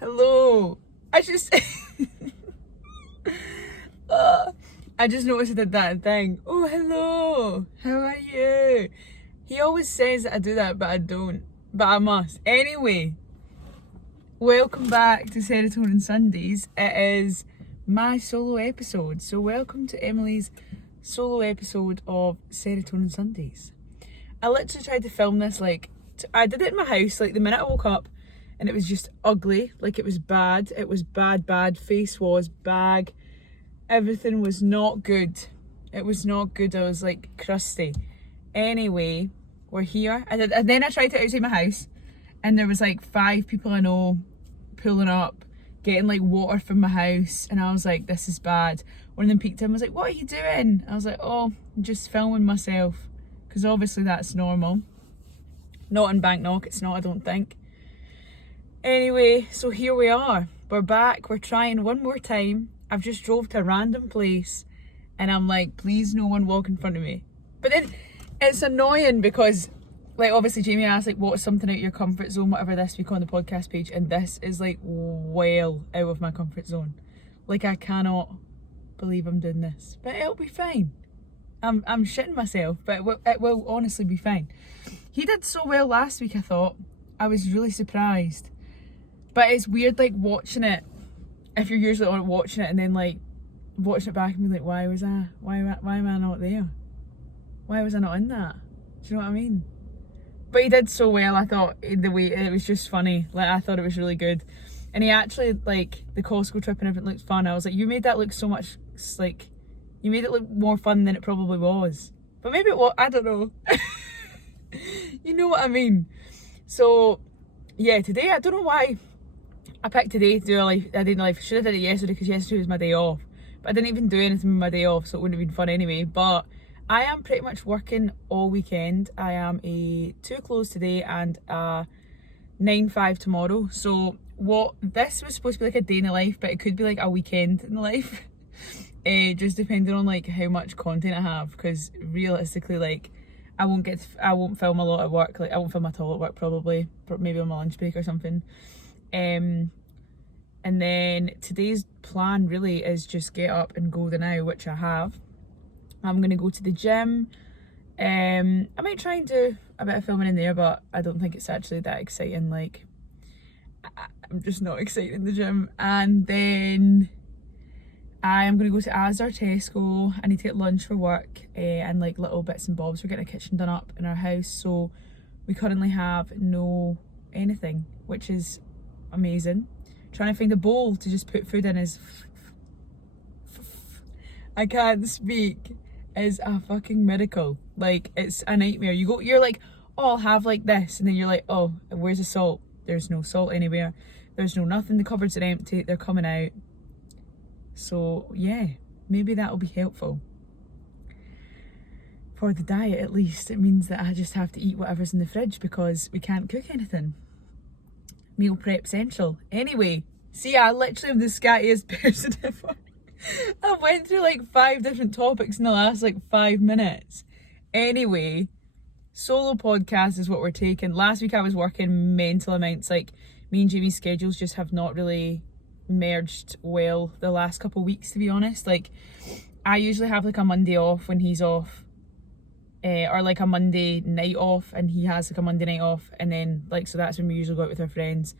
Hello. I just I just noticed I did that thing. Oh, hello. How are you? He always says that I do that, but I don't. But I must. Anyway, welcome back to Serotonin Sundays. It is my solo episode. So welcome to Emily's solo episode of Serotonin Sundays. I literally tried to film this I did it in my house like the minute I woke up, and it was just ugly. Like it was bad. It was bad. Face was bag. Everything was not good. It was not good. I was like crusty. Anyway, we're here. And then I tried it outside my house, and there was like 5 people I know pulling up, getting like water from my house, and I was like, this is bad. One of them peeked in and was like, what are you doing? I was like, oh, I'm just filming myself, because obviously that's normal. Not in Bangkok, it's not, I don't think. Anyway, so here we are. We're back. We're trying one more time. I've just drove to a random place and I'm like, please no one walk in front of me. But then it's annoying because like obviously Jamie asked like what's something out of your comfort zone, whatever, this week on the podcast page, and this is like well out of my comfort zone. Like I cannot believe I'm doing this. But it'll be fine. I'm shitting myself, but it will honestly be fine. He did so well last week, I thought. I was really surprised. But it's weird like watching it, if you're usually on watching it and then like watching it back and be like, why am I not there? Why was I not in that? Do you know what I mean? But he did so well, I thought, the way, it was just funny. Like I thought it was really good. And he actually, like, the Costco trip and everything looked fun. I was like, you made that look so much, like, you made it look more fun than it probably was. But maybe it was, I don't know. You know what I mean? So, yeah, today, I don't know why I picked today to do a life. I didn't should have did it yesterday because yesterday was my day off. But I didn't even do anything with my day off, so it wouldn't have been fun anyway. But I am pretty much working all weekend. I am a 2 close today and a 9-5 tomorrow. So what this was supposed to be like a day in the life, but it could be like a weekend in the life. Just depending on like how much content I have, because realistically, like I won't film a lot at work. Like I won't film at all at work probably, maybe on my lunch break or something. And then today's plan really is just get up and go the now, which I have. I'm gonna go to the gym. I might try and do a bit of filming in there, but I don't think it's actually that exciting. Like I'm just not excited in the gym. And then I'm gonna go to Asda, Tesco. I need to get lunch for work, and like little bits and bobs. We're getting a kitchen done up in our house, so we currently have no anything, which is amazing. Trying to find a bowl to just put food in is I can't speak, is a fucking miracle. Like it's a nightmare. You're like, oh, I'll have like this, and then you're like, oh, where's the salt? There's no salt anywhere. There's no nothing. The cupboards are empty. They're coming out. So yeah, maybe that'll be helpful for the diet. At least it means that I just have to eat whatever's in the fridge because we can't cook anything. Meal prep central. Anyway, see, I literally am the scattiest person ever. I went through like 5 different topics in the last like 5 minutes. Anyway, solo podcast is what we're taking. Last week I was working mental amounts. Like me and Jamie's schedules just have not really merged well the last couple of weeks, to be honest. Like I usually have like a Monday off when he's off, or like a Monday night off and he has like a Monday night off, and then like, so that's when we usually go out with our friends,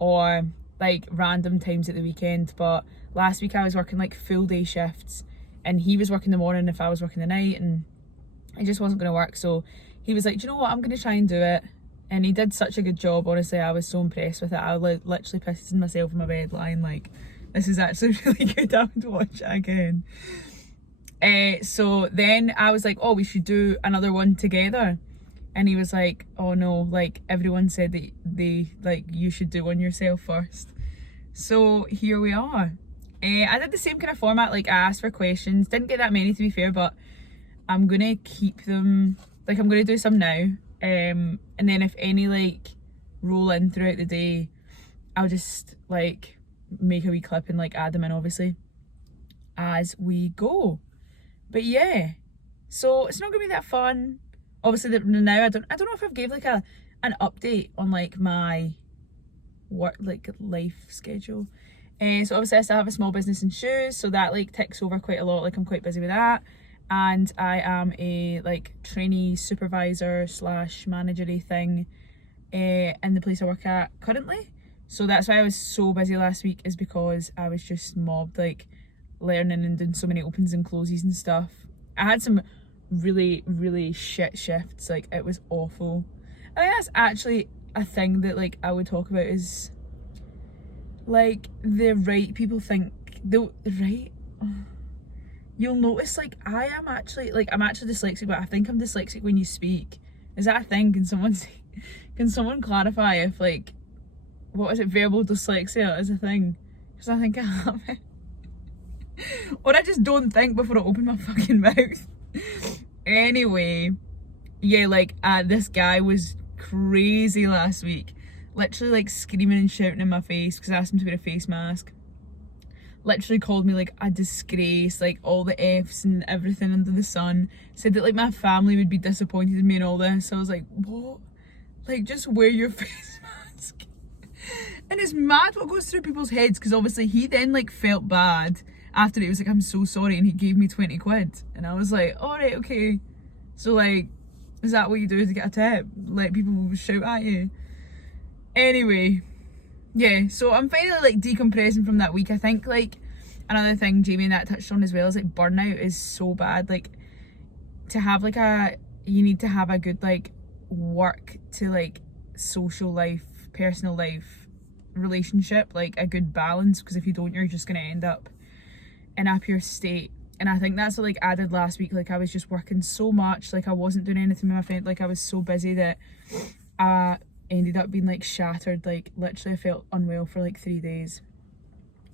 or like random times at the weekend. But last week I was working like full day shifts and he was working the morning if I was working the night, and it just wasn't going to work. So he was like, do you know what, I'm going to try and do it. And he did such a good job, honestly. I was so impressed with it. I literally pissed myself in my bed lying like, this is actually really good, I would watch it again. So then I was like, oh, we should do another one together. And he was like, oh no, like everyone said that you should do one yourself first. So here we are. I did the same kind of format, like I asked for questions. Didn't get that many, to be fair, but I'm gonna keep them, like I'm gonna do some now. And then if any like roll in throughout the day, I'll just like make a wee clip and like add them in, obviously, as we go. But yeah, so it's not gonna be that fun. Obviously now I don't know if I've gave like an update on like my work, like life schedule. So obviously I still have a small business in shoes, so that like ticks over quite a lot. Like I'm quite busy with that, and I am a like trainee supervisor slash managery thing in the place I work at currently. So that's why I was so busy last week, is because I was just mobbed, like learning and doing so many opens and closes and stuff. I had some really, really shit shifts, like it was awful. I think that's actually a thing that like I would talk about, is like the right people think the right you'll notice like I'm actually dyslexic, but I think I'm dyslexic when you speak. Is that a thing? Can someone clarify if like, what is it, verbal dyslexia is a thing? Because I think I have it. Or I just don't think before I open my fucking mouth. Anyway, yeah, like this guy was crazy last week. Literally like screaming and shouting in my face because I asked him to wear a face mask. Literally called me like a disgrace, like all the F's and everything under the sun. Said that like my family would be disappointed in me and all this. I was like, what? Like, just wear your face mask. And it's mad what goes through people's heads, because obviously he then like felt bad after it. Was like, I'm so sorry, and he gave me 20 quid. And I was like, alright, okay. So like, is that what you do to get a tip? Like, people will shout at you. Anyway, yeah, so I'm finally like decompressing from that week. I think like another thing Jamie and that touched on as well is like burnout is so bad. Like, to have like you need to have a good like work to like social life, personal life, relationship, like a good balance, because if you don't, you're just gonna end up in a pure state. And I think that's what like added last week. Like I was just working so much, like I wasn't doing anything with my friend. Like I was so busy that I ended up being like shattered. Like literally I felt unwell for like 3 days.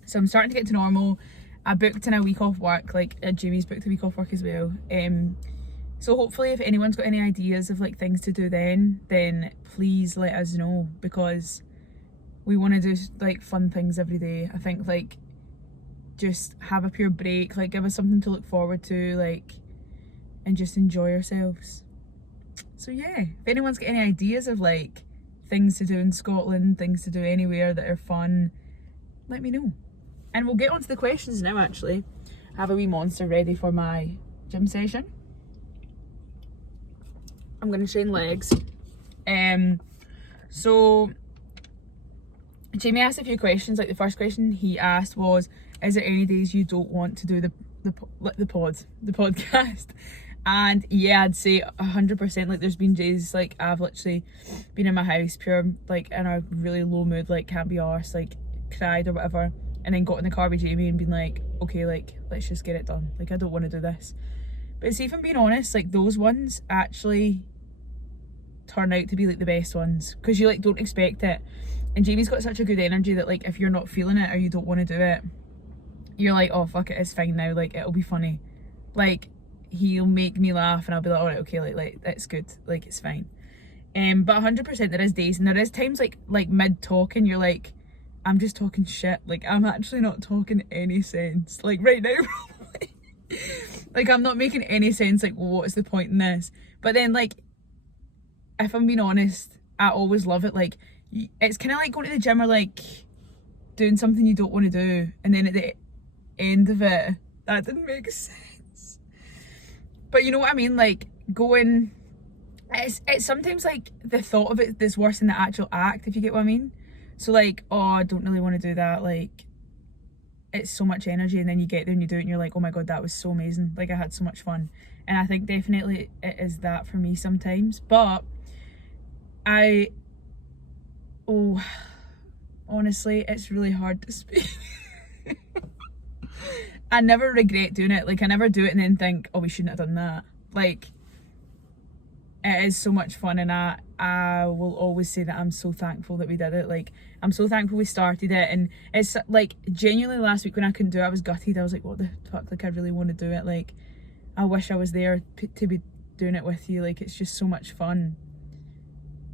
So I'm starting to get to normal. I booked in a week off work, like Jamie's booked a week off work as well. So hopefully if anyone's got any ideas of like things to do then please let us know, because we want to do like fun things every day. I think like just have a pure break, like give us something to look forward to, like, and just enjoy ourselves. So yeah, if anyone's got any ideas of like things to do in Scotland, things to do anywhere that are fun, let me know. And we'll get on to the questions now. Actually, I have a wee monster ready for my gym session. I'm gonna train legs. So Jamie asked a few questions. Like the first question he asked was, is there any days you don't want to do the podcast? And yeah, I'd say 100%. Like there's been days like I've literally been in my house pure like in a really low mood, like can't be arsed, like cried or whatever, and then got in the car with Jamie and been like, okay, like let's just get it done, like I don't want to do this. But see, if I'm being honest, like those ones actually turn out to be like the best ones, because you like don't expect it. And Jamie's got such a good energy that like if you're not feeling it or you don't want to do it, you're like, oh fuck it, it's fine now, like it'll be funny. Like he'll make me laugh and I'll be like, alright, okay, like that's good, like it's fine. But 100% there is days and there is times like mid talking you're like, I'm just talking shit, like I'm actually not talking any sense, like right now probably. Like I'm not making any sense, like what's the point in this? But then like if I'm being honest, I always love it. Like it's kind of like going to the gym or like doing something you don't want to do, and then at the end of it, that didn't make sense. But you know what I mean? Like going, it's sometimes like the thought of it that's worse than the actual act, if you get what I mean. So like, oh, I don't really want to do that. Like it's so much energy, and then you get there and you do it and you're like, oh my god, that was so amazing. Like I had so much fun. And I think definitely it is that for me sometimes. But honestly, it's really hard to speak. I never regret doing it. Like I never do it and then think, oh, we shouldn't have done that. Like it is so much fun, and I will always say that I'm so thankful that we did it. Like I'm so thankful we started it. And it's like genuinely last week when I couldn't do it, I was gutted. I was like, what the fuck, like I really want to do it. Like I wish I was there to be doing it with you. Like it's just so much fun.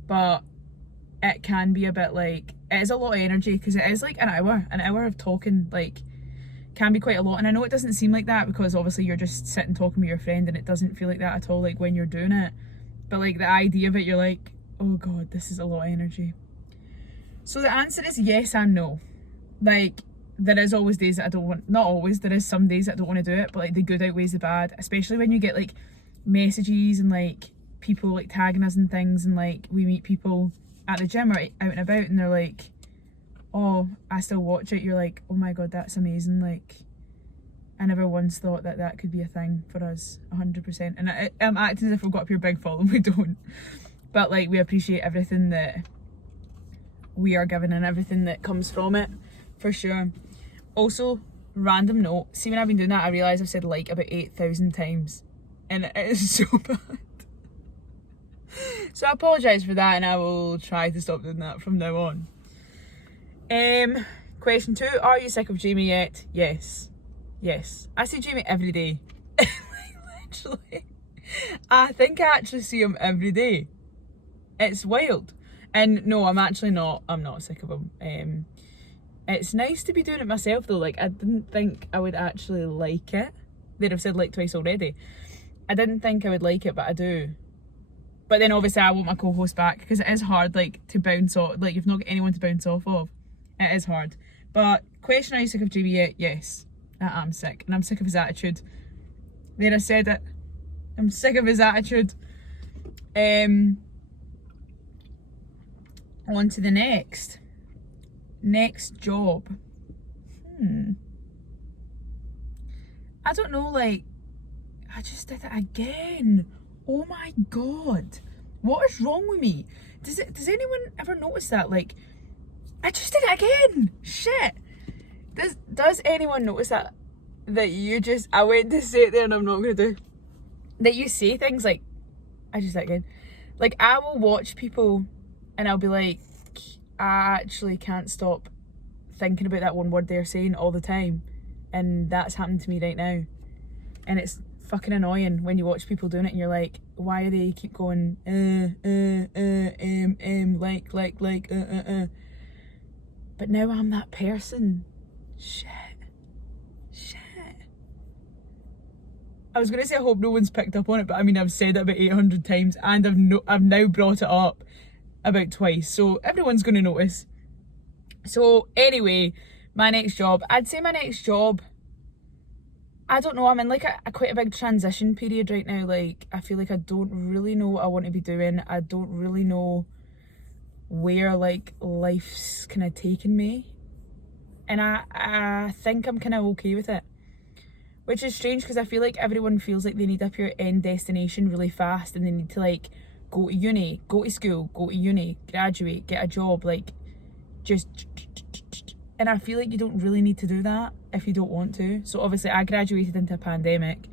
But it can be a bit like, it is a lot of energy, because it is like an hour of talking, like can be quite a lot. And I know it doesn't seem like that because obviously you're just sitting talking with your friend, and it doesn't feel like that at all like when you're doing it. But like the idea of it, you're like, oh god, this is a lot of energy. So the answer is yes and no. Like, there is always days that I don't want, not always, there is some days that I don't want to do it, but like the good outweighs the bad, especially when you get like messages and like people like tagging us and things, and like we meet people at the gym or out and about and they're like, oh, I still watch it. You're like, oh my god, that's amazing. Like, I never once thought that that could be a thing for us, 100%. And I'm acting as if we've got a pure big following, we don't. But like, we appreciate everything that we are given and everything that comes from it, for sure. Also, random note, see when I've been doing that, I realise I've said like about 8,000 times. And it is so bad. So I apologise for that, and I will try to stop doing that from now on. Question 2, are you sick of Jamie yet? Yes. Yes. I see Jamie every day. Literally. I think I actually see him every day. It's wild. And no, I'm actually not. I'm not sick of him. It's nice to be doing it myself though. Like, I didn't think I would actually like it. There, I've said like twice already. I didn't think I would like it, but I do. But then obviously I want my co-host back, because it is hard, like, to bounce off. Like, you've not got anyone to bounce off of. It is hard. But question, are you sick of Jamie yet? Yes, I am sick. And I'm sick of his attitude. There, I said it. I'm sick of his attitude. On to the next. Next job. I don't know, like, I just did it again. Oh my god. What is wrong with me? Does anyone ever notice that? Like, I just did it again. Shit. Does anyone notice that you just, I went to say it there and I'm not gonna do, that you say things like, I just did it again. Like, I will watch people and I'll be like, I actually can't stop thinking about that one word they're saying all the time. And that's happened to me right now. And it's fucking annoying when you watch people doing it and you're like, why do they keep going like. But now I'm that person. Shit. I was gonna say I hope no one's picked up on it, but I mean, I've said it about 800 times and I've now brought it up about twice, so everyone's gonna notice. So anyway, my next job, I'd say my next job, I don't know, I'm in like a quite a big transition period right now. Like, I feel like I don't really know what I want to be doing. I don't really know where like life's kind of taken me, and I think I'm kind of okay with it, which is strange because I feel like everyone feels like they need a pure end destination really fast, and they need to like go to uni, go to school, go to uni, graduate, get a job, like just. And I feel like you don't really need to do that if you don't want to. So obviously I graduated into a pandemic,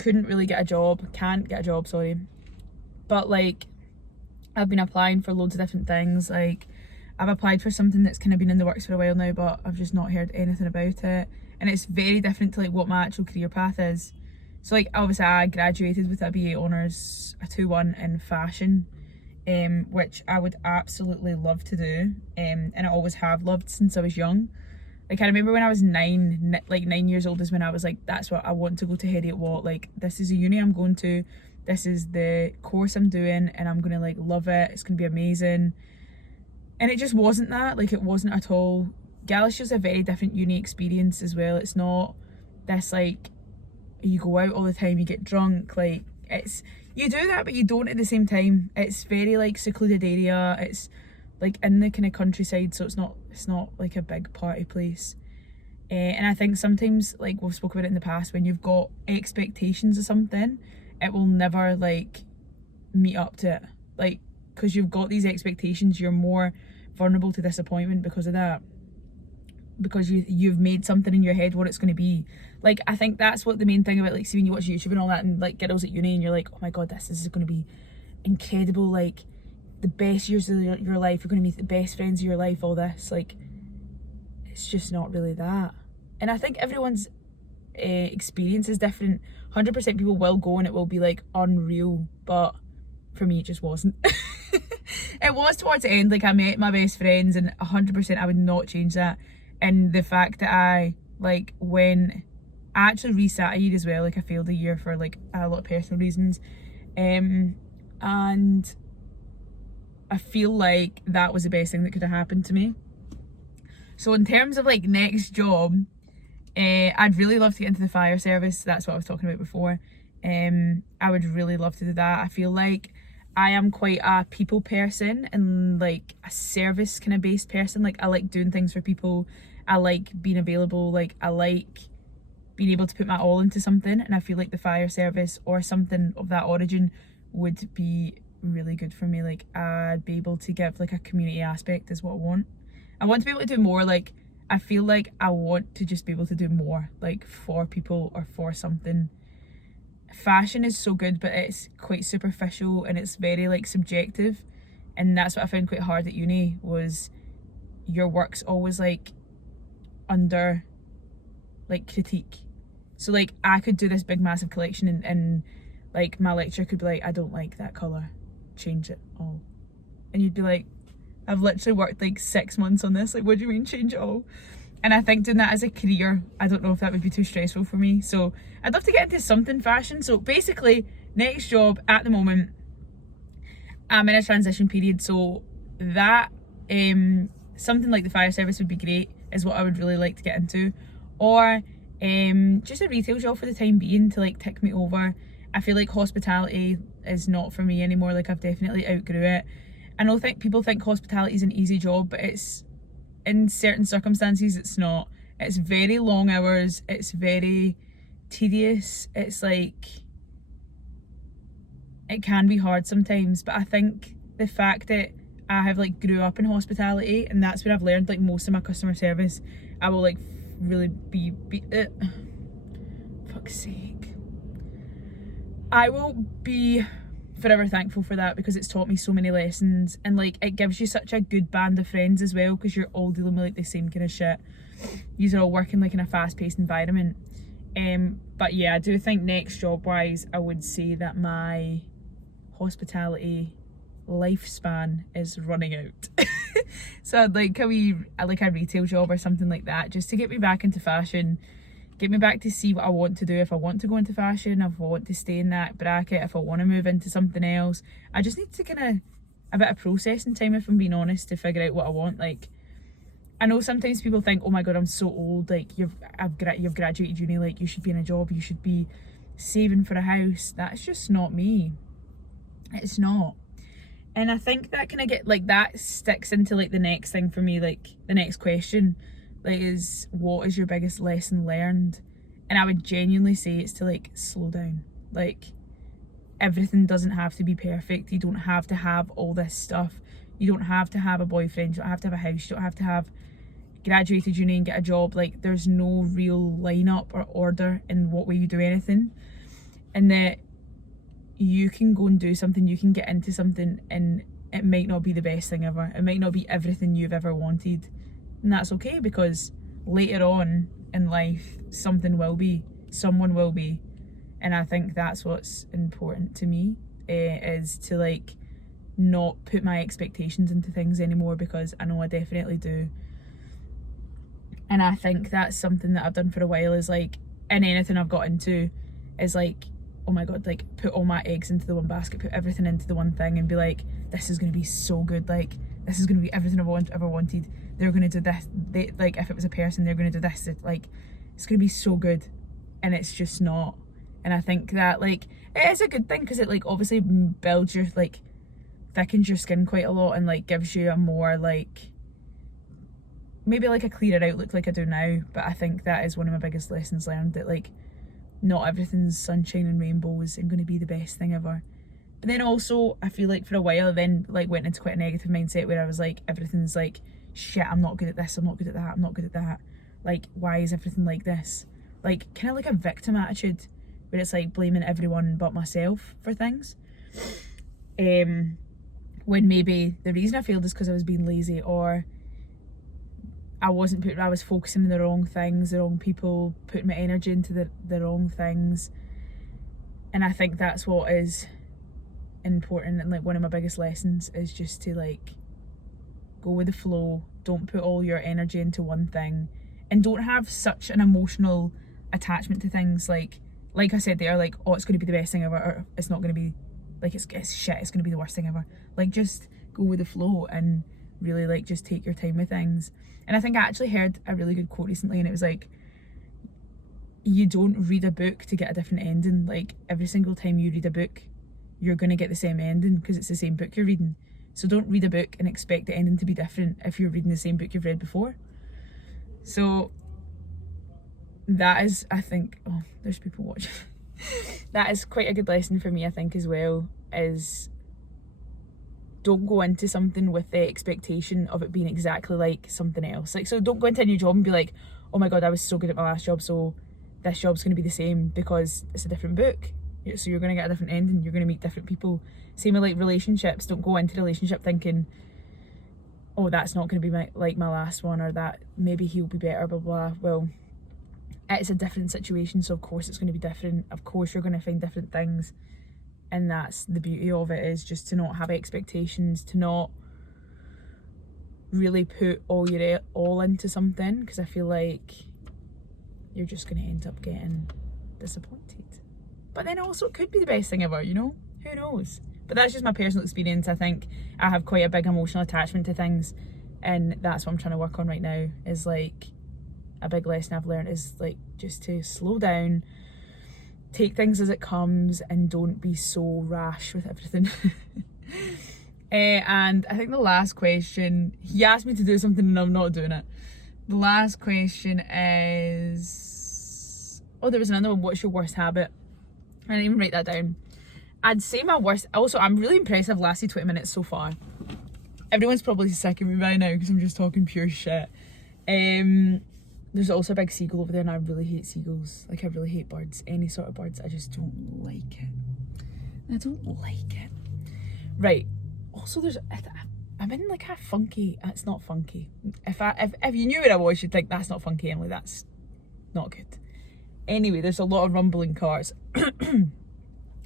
couldn't really get a job, can't get a job, sorry. But like, I've been applying for loads of different things. Like, I've applied for something that's kind of been in the works for a while now, but I've just not heard anything about it. And it's very different to like what my actual career path is. So like, obviously I graduated with a BA Honours, a 2-1 in fashion. Which I would absolutely love to do, and I always have loved since I was young. Like, I remember when I was 9 years old is when I was like, that's what I want to go to Heriot Watt. Like, this is a uni I'm going to, this is the course I'm doing, and I'm gonna like love it, it's gonna be amazing. And it just wasn't that. Like, it wasn't at all. Galicia's a very different uni experience as well. It's not this like, you go out all the time, you get drunk, like, it's, you do that but you don't at the same time. It's very like secluded area, it's like in the kind of countryside, so it's not like a big party place. And I think sometimes, like we've spoken about it in the past, when you've got expectations of something, it will never like meet up to it. Like, because you've got these expectations, you're more vulnerable to disappointment because of that, because you've made something in your head what it's going to be. Like, I think that's what the main thing about, like, see when you watch YouTube and all that, and like girls at uni, and you're like, oh my god, this is going to be incredible, like the best years of your life, you're going to meet the best friends of your life, all this. Like, it's just not really that. And I think everyone's experience is different. 100% people will go and it will be like unreal, but for me it just wasn't. It was towards the end, like I met my best friends, and 100% I would not change that. And the fact that I, like, when I actually resat a year as well, like I failed a year for like a lot of personal reasons, and I feel like that was the best thing that could have happened to me. So in terms of like next job, I'd really love to get into the fire service. That's what I was talking about before. I would really love to do that. I feel like I am quite a people person and like a service kind of based person. Like I like doing things for people. I like being available. Like I like being able to put my all into something, and I feel like the fire service or something of that origin would be really good for me. Like I'd be able to give like a community aspect is what I want. I want to be able to do more. Like I feel like I want to just be able to do more like for people or for something. Fashion is so good, but it's quite superficial and it's very like subjective, and that's what I found quite hard at uni, was your work's always like under like critique. So like I could do this big massive collection and like my lecturer could be like, I don't like that colour, change it all. And you'd be like, I've literally worked like 6 months on this, like what do you mean change it all? And I think doing that as a career, I don't know if that would be too stressful for me. So I'd love to get into something fashion. So basically, next job at the moment, I'm in a transition period. So that something like the fire service would be great, is what I would really like to get into. Or just a retail job for the time being to like tick me over. I feel like hospitality is not for me anymore. Like I've definitely outgrew it. I know people think hospitality is an easy job, but it's, in certain circumstances, it's not. It's very long hours, it's very tedious, it's like, it can be hard sometimes, but I think the fact that I have like grew up in hospitality and that's where I've learned like most of my customer service, I will like really be fuck's sake. I will be forever thankful for that, because it's taught me so many lessons, and like it gives you such a good band of friends as well, because you're all dealing with like the same kind of shit. You're all working like in a fast-paced environment. But yeah, I do think next job wise I would say that my hospitality lifespan is running out. So I'd like a retail job or something like that, just to get me back into fashion, get me back to see what I want to do. If I want to go into fashion, if I want to stay in that bracket, if I want to move into something else, I just need to kind of a bit of processing time, if I'm being honest, to figure out what I want. Like I know sometimes people think, oh my god, I'm so old, like you've graduated uni, like you should be in a job, you should be saving for a house. That's just not me. It's not. And I think that kind of get like that sticks into like the next thing for me, like the next question, like is, what is your biggest lesson learned? And I would genuinely say it's to like slow down. Like everything doesn't have to be perfect. You don't have to have all this stuff. You don't have to have a boyfriend, you don't have to have a house, you don't have to have graduated uni and get a job. Like there's no real lineup or order in what way you do anything, and that you can go and do something, you can get into something, and it might not be the best thing ever. It might not be everything you've ever wanted, and that's okay, because later on in life something will be, someone will be. And I think that's what's important to me, is to like not put my expectations into things anymore, because I know I definitely do. And I think that's something that I've done for a while, is like in anything I've got into, is like, oh my god, like put all my eggs into the one basket, put everything into the one thing, and be like, this is going to be so good, like this is going to be everything I've ever wanted. They're going to do this, like if it was a person, they're going to do this, like it's going to be so good. And it's just not. And I think that like it is a good thing, because it like obviously builds your, like thickens your skin quite a lot, and like gives you a more like, maybe like a clearer outlook like I do now. But I think that is one of my biggest lessons learned, that like not everything's sunshine and rainbows and going to be the best thing ever. But then also I feel like for a while I then like went into quite a negative mindset, where I was like, everything's like shit, I'm not good at this, I'm not good at that, I'm not good at that, like why is everything like this? Like kind of like a victim attitude, where it's like blaming everyone but myself for things, when maybe the reason I failed is because I was being lazy, or I was focusing on the wrong things, the wrong people, putting my energy into the wrong things. And I think that's what is important, and like one of my biggest lessons is just to like go with the flow. Don't put all your energy into one thing, and don't have such an emotional attachment to things. Like I said there, like, oh, it's going to be the best thing ever, or it's not going to be, like it's shit, it's going to be the worst thing ever. Like just go with the flow and really like just take your time with things. And I think I actually heard a really good quote recently, and it was like, you don't read a book to get a different ending. Like every single time you read a book, you're going to get the same ending because it's the same book you're reading. So don't read a book and expect the ending to be different if you're reading the same book you've read before. So that is, I think, oh, there's people watching. That is quite a good lesson for me, I think, as well, is don't go into something with the expectation of it being exactly like something else. Like, so don't go into a new job and be like, oh my God, I was so good at my last job, so this job's going to be the same because it's a different book. So you're going to get a different ending, you're going to meet different people. Same with like relationships. Don't go into a relationship thinking, oh, that's not going to be like my last one, or that maybe he'll be better, blah, blah. Well, it's a different situation, so of course it's going to be different. Of course you're going to find different things. And that's the beauty of it, is just to not have expectations, to not really put all your all into something, because I feel like you're just going to end up getting disappointed. But then also it could be the best thing ever, you know? Who knows? But that's just my personal experience. I think I have quite a big emotional attachment to things, and that's what I'm trying to work on right now, is like a big lesson I've learned is like just to slow down, take things as it comes, and don't be so rash with everything. And I think the last question, he asked me to do something and I'm not doing it. The last question is, oh, there was another one. What's your worst habit? I didn't even write that down. I'd say my worst, also I'm really impressed I've lasted 20 minutes so far. Everyone's probably sick of me by now because I'm just talking pure shit. There's also a big seagull over there, and I really hate seagulls. Like, I really hate birds. Any sort of birds, I just don't like it. I don't like it. Right. Also, I'm in like a funky, it's not funky. If you knew where I was, you'd think that's not funky, Emily, that's not good. Anyway, there's a lot of rumbling cars.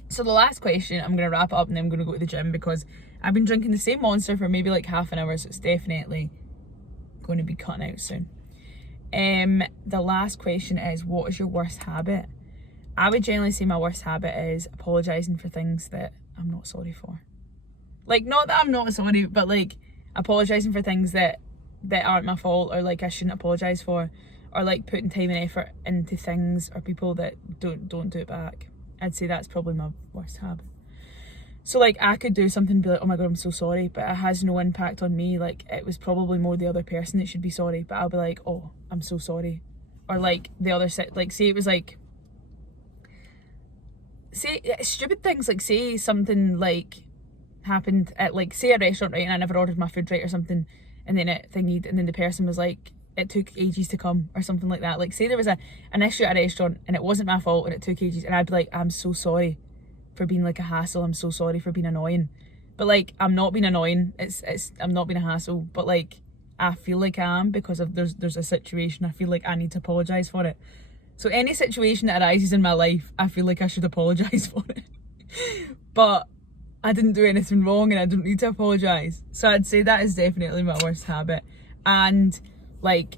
So the last question, I'm going to wrap it up and then I'm going to go to the gym, because I've been drinking the same Monster for maybe like half an hour, so it's definitely going to be cutting out soon. The last question is, what is your worst habit? I would generally say my worst habit is apologising for things that I'm not sorry for. Like, not that I'm not sorry, but like apologising for things that aren't my fault, or like I shouldn't apologise for, or like putting time and effort into things or people that don't do it back. I'd say that's probably my worst habit. So like I could do something and be like, oh my God, I'm so sorry, but it has no impact on me. Like, it was probably more the other person that should be sorry, but I'll be like, oh, I'm so sorry. Or like the other side, like say it was like, say stupid things, like say something like happened at like, say a restaurant, right, and I never ordered my food right or something, and then and then the person was like, it took ages to come or something like that. Like say there was an issue at a restaurant and it wasn't my fault and it took ages, and I'd be like, I'm so sorry for being like a hassle, I'm so sorry for being annoying. But like, I'm not being annoying, I'm not being a hassle, but like I feel like I am, because of there's a situation, I feel like I need to apologise for it. So any situation that arises in my life, I feel like I should apologise for it. But I didn't do anything wrong and I don't need to apologise. So I'd say that is definitely my worst habit. And like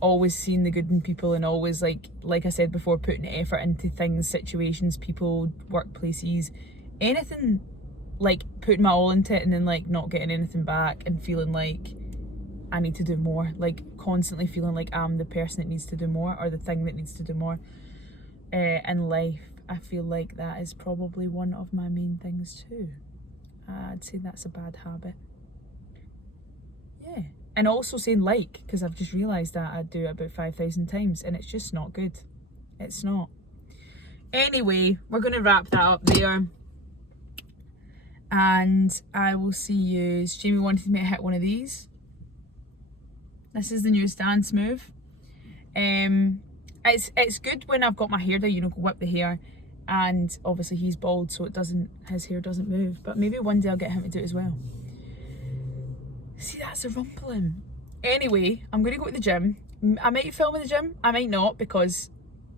always seeing the good in people, and always like I said before, putting effort into things, situations, people, workplaces, anything, like putting my all into it and then like not getting anything back and feeling like I need to do more, like constantly feeling like I'm the person that needs to do more, or the thing that needs to do more in life. I feel like that is probably one of my main things too. I'd say that's a bad habit. Yeah. And also saying like, because I've just realised that I do it about 5,000 times and it's just not good. It's not. Anyway, we're going to wrap that up there. And I will see you. Jamie wanted me to hit one of these. This is the new stance move. It's good when I've got my hair down, you know, whip the hair. And obviously he's bald, so his hair doesn't move. But maybe one day I'll get him to do it as well. See, that's a rumbling. Anyway, I'm going to go to the gym. I might film in the gym, I might not, because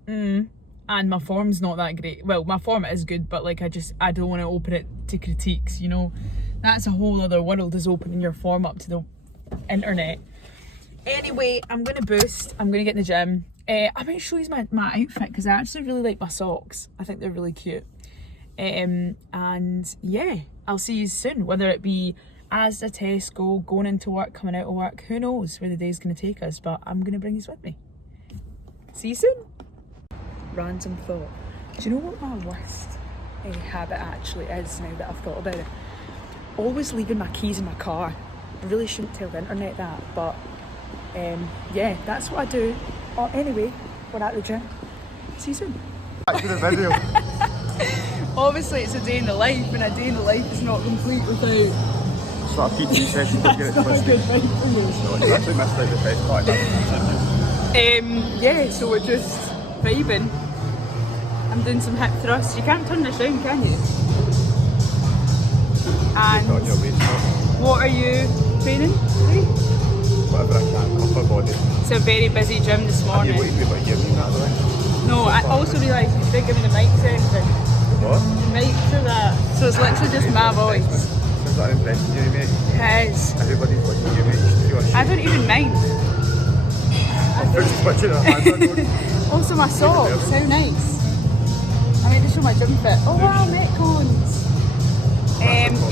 and my form's not that great. Well, my form is good, but like I don't want to open it to critiques, you know. That's a whole other world, is opening your form up to the internet. Anyway, I'm going to boost. I'm going to get in the gym. I might show you my outfit, because I actually really like my socks. I think they're really cute. And yeah, I'll see you soon, whether it be Asda, Tesco, going into work, coming out of work. Who knows where the day's going to take us, but I'm going to bring you with me. See you soon. Random thought. Do you know what my worst habit actually is now that I've thought about it? Always leaving my keys in my car. I really shouldn't tell the internet that, but yeah, that's what I do. Oh, anyway, we're at the gym. See you soon. Back to the video. Obviously it's a day in the life, and a day in the life is not complete without... It's not a PT session, don't get it That's not a good twisted. vibe for you. No, you actually missed out the best part. Yeah, so we're just vibing. I'm doing some hip thrusts. You can't turn this down, can you? And Got your weight up. what are you training today? Whatever I can, upper body. It's a very busy gym this Have you morning. waited about here in that way? No, I also realised you didn't give me the mic section. What? The mic for that. So it's literally just my voice. Is that impressing you, mate? Yes. Everybody's watching you, mate. I don't even mind. I'm watching our hands are going. Also my socks, how nice. I mean, to show my gym fit. Oh wow, Metcons.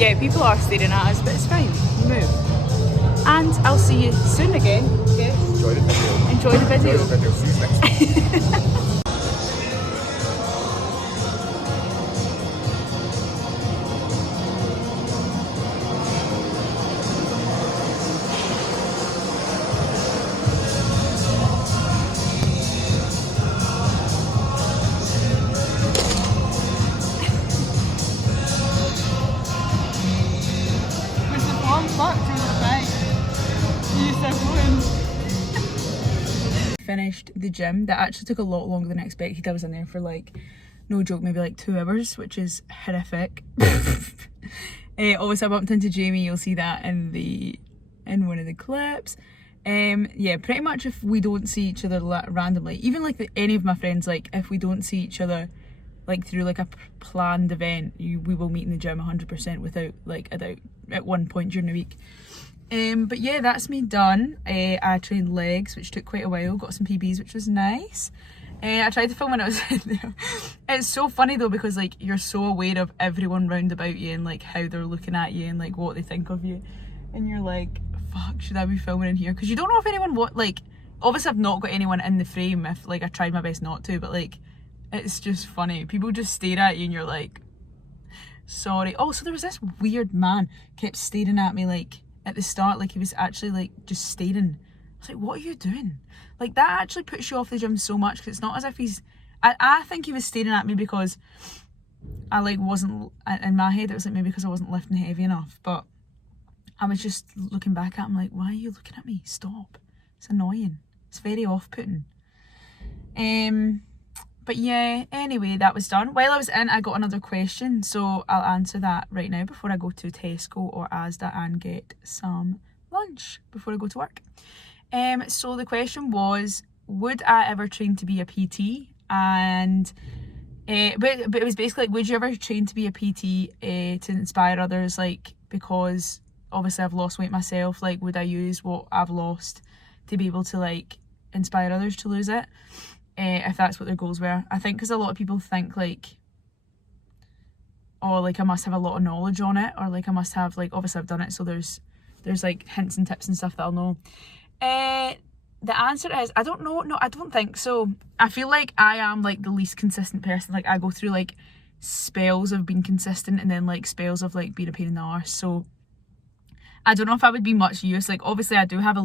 Yeah, people are staring at us, but it's fine. Move. And I'll see you soon again. Yes. Enjoy the video. Enjoy the video. Enjoy the video. See you next time. With the warm fuck through the night. You said finished the gym. That actually took a lot longer than I expected. I was in there for like, no joke, maybe like 2 hours, which is horrific. Obviously I bumped into Jamie, you'll see that in one of the clips. Yeah, pretty much if we don't see each other randomly, even like any of my friends, like if we don't see each other like through like a planned event, we will meet in the gym 100% without like a doubt at one point during the week. But yeah, that's me done. I trained legs, which took quite a while, got some PBs, which was nice. I tried to film when I was in there. It's so funny though, because like you're so aware of everyone round about you and like how they're looking at you and like what they think of you, and you're like, fuck, should I be filming in here? Because you don't know if anyone like, obviously I've not got anyone in the frame, if like I tried my best not to, but like it's just funny. People just stare at you and you're like, sorry. Oh, so there was this weird man kept staring at me like at the start, like he was actually like just staring. I was like, what are you doing? Like that actually puts you off the gym so much, because it's not as if he's, I think he was staring at me because I like wasn't, in my head it was like maybe because I wasn't lifting heavy enough, but I was just looking back at him like, why are you looking at me? Stop. It's annoying. It's very off-putting. But yeah, anyway, that was done. While I was in, I got another question, so I'll answer that right now before I go to Tesco or Asda and get some lunch before I go to work. So the question was, would I ever train to be a PT? And but it was basically like, would you ever train to be a PT to inspire others? Like, because obviously I've lost weight myself, like would I use what I've lost to be able to like inspire others to lose it? If that's what their goals were. I think because a lot of people think like, oh, like I must have a lot of knowledge on it, or like I must have like, obviously I've done it, so there's like hints and tips and stuff that I'll know. The answer is, I don't know. No, I don't think so. I feel like I am like the least consistent person. Like I go through like spells of being consistent and then like spells of like being a pain in the arse. So I don't know if I would be much use. Like obviously I do have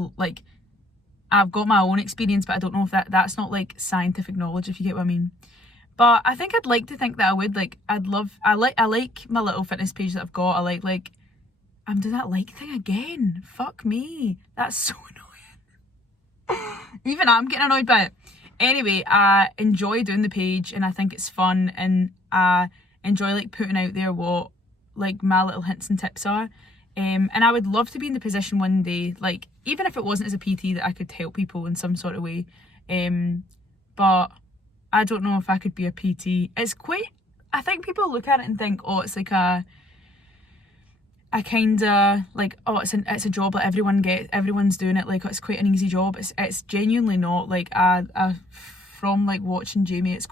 I've got my own experience, but I don't know if that's not like scientific knowledge, if you get what I mean. But I think I'd like to think that I would. Like I like my little fitness page that I've got. I like I'm doing that like thing again. Fuck me. That's so annoying. Even I'm getting annoyed by it. Anyway, I enjoy doing the page and I think it's fun, and I enjoy like putting out there what like my little hints and tips are. And I would love to be in the position one day, like even if it wasn't as a PT, that I could help people in some sort of way. But I don't know if I could be a PT. It's quite, I think people look at it and think, oh, it's like a kind of like, oh, it's a job that everyone's doing it, like it's quite an easy job. It's genuinely not. Like from like watching Jamie, it's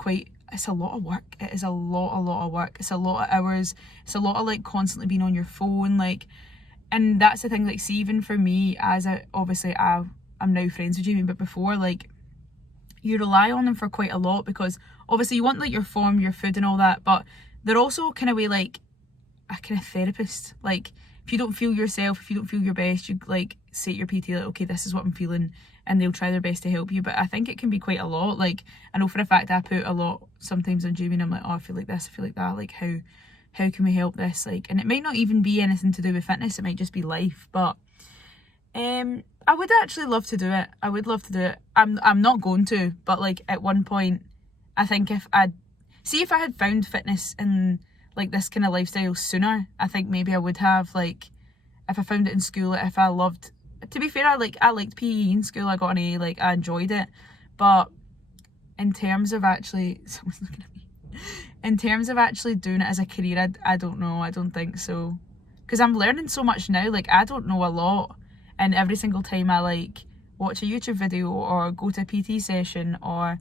a lot of work. It is a lot of work. It's a lot of hours. It's a lot of like constantly being on your phone. Like And that's the thing, like, see, even for me, obviously I'm now friends with Jamie, but before, like, you rely on them for quite a lot, because obviously you want like your form, your food and all that, but they're also kind of way like a kind of therapist. Like, if you don't feel yourself, if you don't feel your best, you like say to your PT like, okay, this is what I'm feeling, and they'll try their best to help you. But I think it can be quite a lot. Like, I know for a fact I put a lot sometimes on Jamie, and I'm like, oh, I feel like this, I feel like that, like how can we help this? Like, and it might not even be anything to do with fitness, it might just be life. But I would actually love to do it. I would love to do it. I'm not going to, but like at one point, I think if I had found fitness in like this kind of lifestyle sooner, I think maybe I would have. Like, if I found it in school, like, if I loved, to be fair, I liked PE in school. I got an A, like I enjoyed it. But in terms of actually, someone's looking at me. In terms of actually doing it as a career, I don't know. I don't think so, because I'm learning so much now. Like, I don't know a lot. And every single time I like watch a YouTube video or go to a PT session or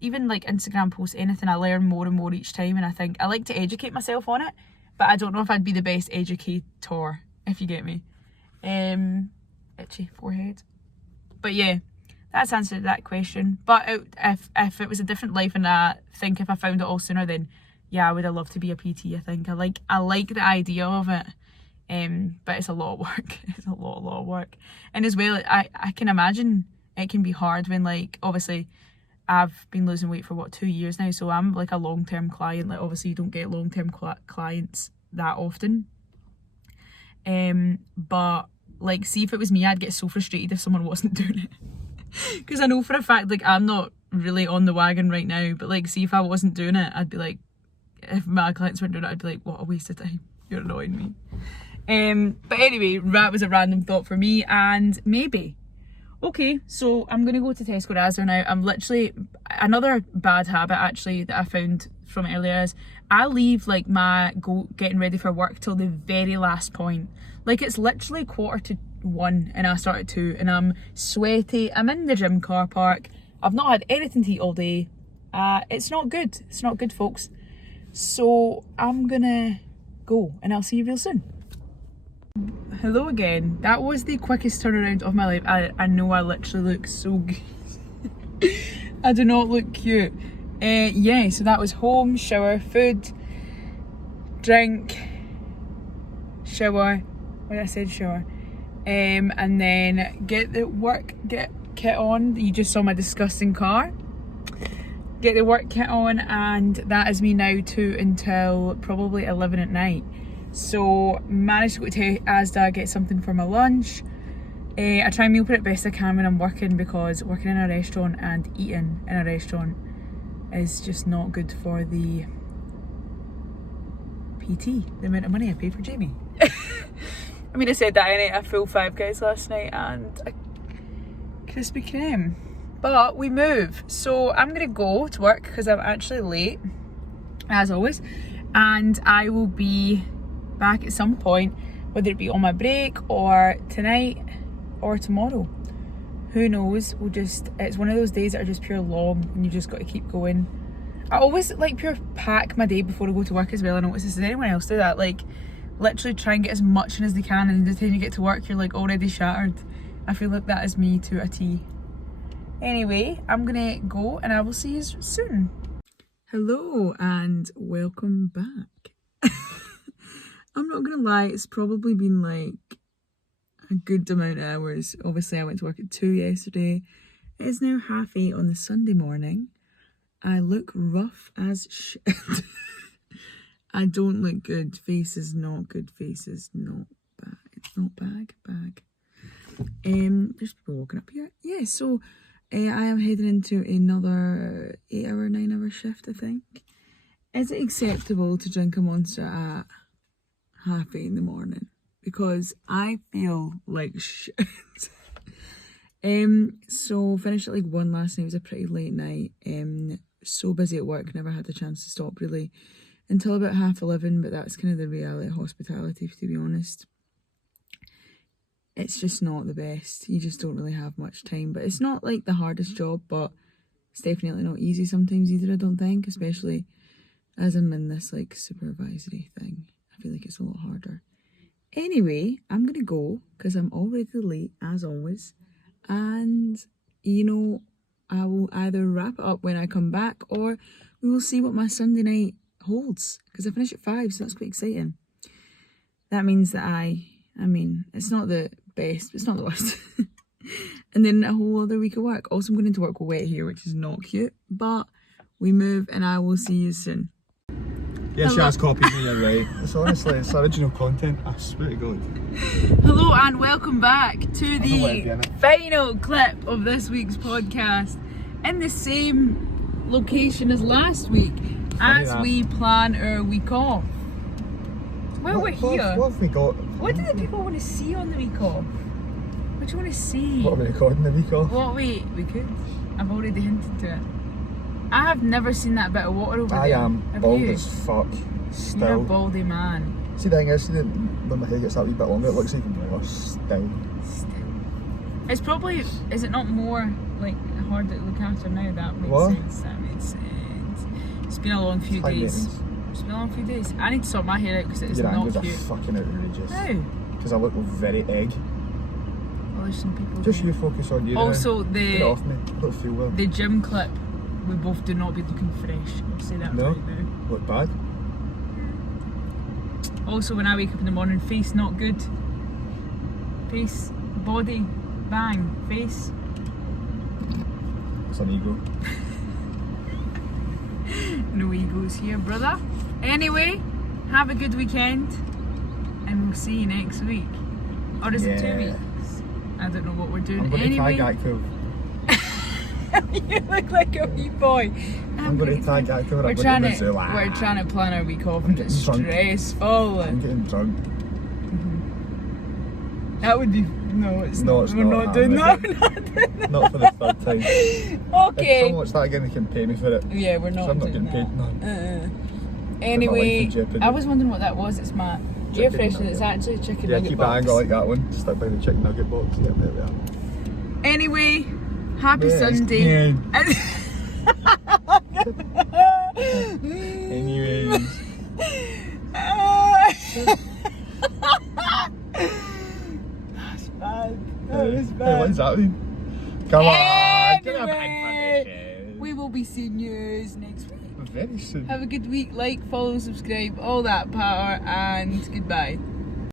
even like Instagram post, anything, I learn more and more each time. And I think I like to educate myself on it, but I don't know if I'd be the best educator, if you get me. Itchy forehead. But yeah, that's answered that question. But if it was a different life, and I think if I found it all sooner, then yeah, I would have loved to be a PT. I think I like the idea of it. But it's a lot of work. It's a lot of work. And as well, I can imagine it can be hard when, like, obviously I've been losing weight for 2 years now, so I'm like a long-term client. Like, obviously you don't get long-term clients that often. But like, see, if it was me, I'd get so frustrated if someone wasn't doing it. Because I know for a fact, like, I'm not really on the wagon right now, but like, see, if I wasn't doing it, I'd be like, if my clients weren't doing it, I'd be like, what a waste of time. You're annoying me. But anyway, that was a random thought for me. And maybe, okay, so I'm gonna go to Tesco Asda now. I'm literally, another bad habit actually that I found from earlier is I leave like my getting ready for work till the very last point. Like, it's literally 1:45 and I start at 2, and I'm sweaty, I'm in the gym car park, I've not had anything to eat all day. It's not good, folks. So I'm gonna go, and I'll see you real soon. Hello again. That was the quickest turnaround of my life. I know I literally look so good. I do not look cute. Yeah, so that was home, shower, food, drink, shower. What I said, shower. And then get kit on. You just saw my disgusting car. Get the work kit on, and that is me now until probably 11 at night. So managed to go to Asda, get something for my lunch. I try and meal prep best I can when I'm working, because working in a restaurant and eating in a restaurant is just not good for the PT, the amount of money I pay for Jamie. I mean, I said that I ate a full Five Guys last night and a Krispy Kreme. But we move. So I'm going to go to work because I'm actually late, as always. And I will be back at some point, whether it be on my break or tonight or tomorrow. Who knows? It's one of those days that are just pure long and you just got to keep going. I always like pure pack my day before I go to work as well. I notice this. Does anyone else do that? Like, literally try and get as much in as they can, and by the time you get to work you're like already shattered. I feel like that is me to a T. Anyway, I'm gonna go and I will see you soon. Hello and welcome back. I'm not gonna lie, it's probably been like a good amount of hours. Obviously I went to work at 2 yesterday. It is now 8:30 on the Sunday morning. I look rough as shit. I don't look good. Face is not good. Face is not bad. It's not bag. There's people walking up here. Yeah, so I am heading into another 8-hour, 9-hour shift, I think. Is it acceptable to drink a Monster at 8:30 in the morning? Because I feel like shit. So finished at like 1 last night. It was a pretty late night. So busy at work, never had the chance to stop really until about 11:30, but that's kind of the reality of hospitality, to be honest. It's just not the best. You just don't really have much time. But it's not like the hardest job, but it's definitely not easy sometimes either, I don't think, especially as I'm in this like supervisory thing. I feel like it's a lot harder. Anyway, I'm gonna go because I'm already late as always, and you know, I will either wrap it up when I come back, or we will see what my Sunday night holds because I finish at 5, so that's quite exciting. That means that I mean, it's not the best, but it's not the worst. And then a whole other week of work. Also, I'm going into work with wet hair, which is not cute, but we move and I will see you soon. Yeah, she Hello. has copied me, you're right. It's honestly, it's original content, I swear to God. Hello and welcome back to don't want to be the in it. final clip of this week's podcast in the same location as last week as that. we plan our week off. Well, we're here. What have we got? What do the people want to see on the week off? What do you want to see? What are we recording the week off? What we could. I've already hinted to it. I have never seen that bit of water over I there. am Have bald you? as fuck. You're a Still. baldy man. See, the thing is, when my hair gets that wee bit longer, it looks even more still. It's probably, is it not more like hard to look after now? That makes What? sense. That makes sense. It's been a long few High days. maintenance. It's been a long few days. I need to sort my hair out because it's Your not angles are cute. fucking outrageous. How? Because I look very egg. Well, there's some people. Just there. you focus on you. Also, now. Get it the off me. I don't feel well. the gym clip. We both do not be looking fresh. I'll say that No. right now. Look bad. Also, when I wake up in the morning, face not good. Face, body, bang, face. It's an ego. No egos here, brother. Anyway, have a good weekend, and we'll see you next week. Or is it 2 Yeah. weeks? I don't know what we're doing. I'm going Anyway, to tag Active. you look like a wee boy. I'm going to tag Active. We're trying to plan our week off, and getting it's drunk. stressful. I'm getting drunk. That would be it's No, not. it's We're not not doing that. happening. We're not doing that. Not for the third time. If Okay. someone watch that again, they can pay me for it. Yeah, we're not. So I'm not doing getting paid that. none. Anyway, in jeopardy. I was wondering what that was. It's my air Chicken freshener. nugget. It's actually a chicken Yeah, nugget keep box. an angle like that one. Stuck by the chicken nugget box. Yeah, there we are. Anyway, happy Yes, Sunday. Anyways. That's bad. That was Hey, bad. what's that mean? Come on, give me a big Anyway, permission. we will be seeing you next week. Very soon. Have a good week. Like, follow, subscribe, all that power, and goodbye.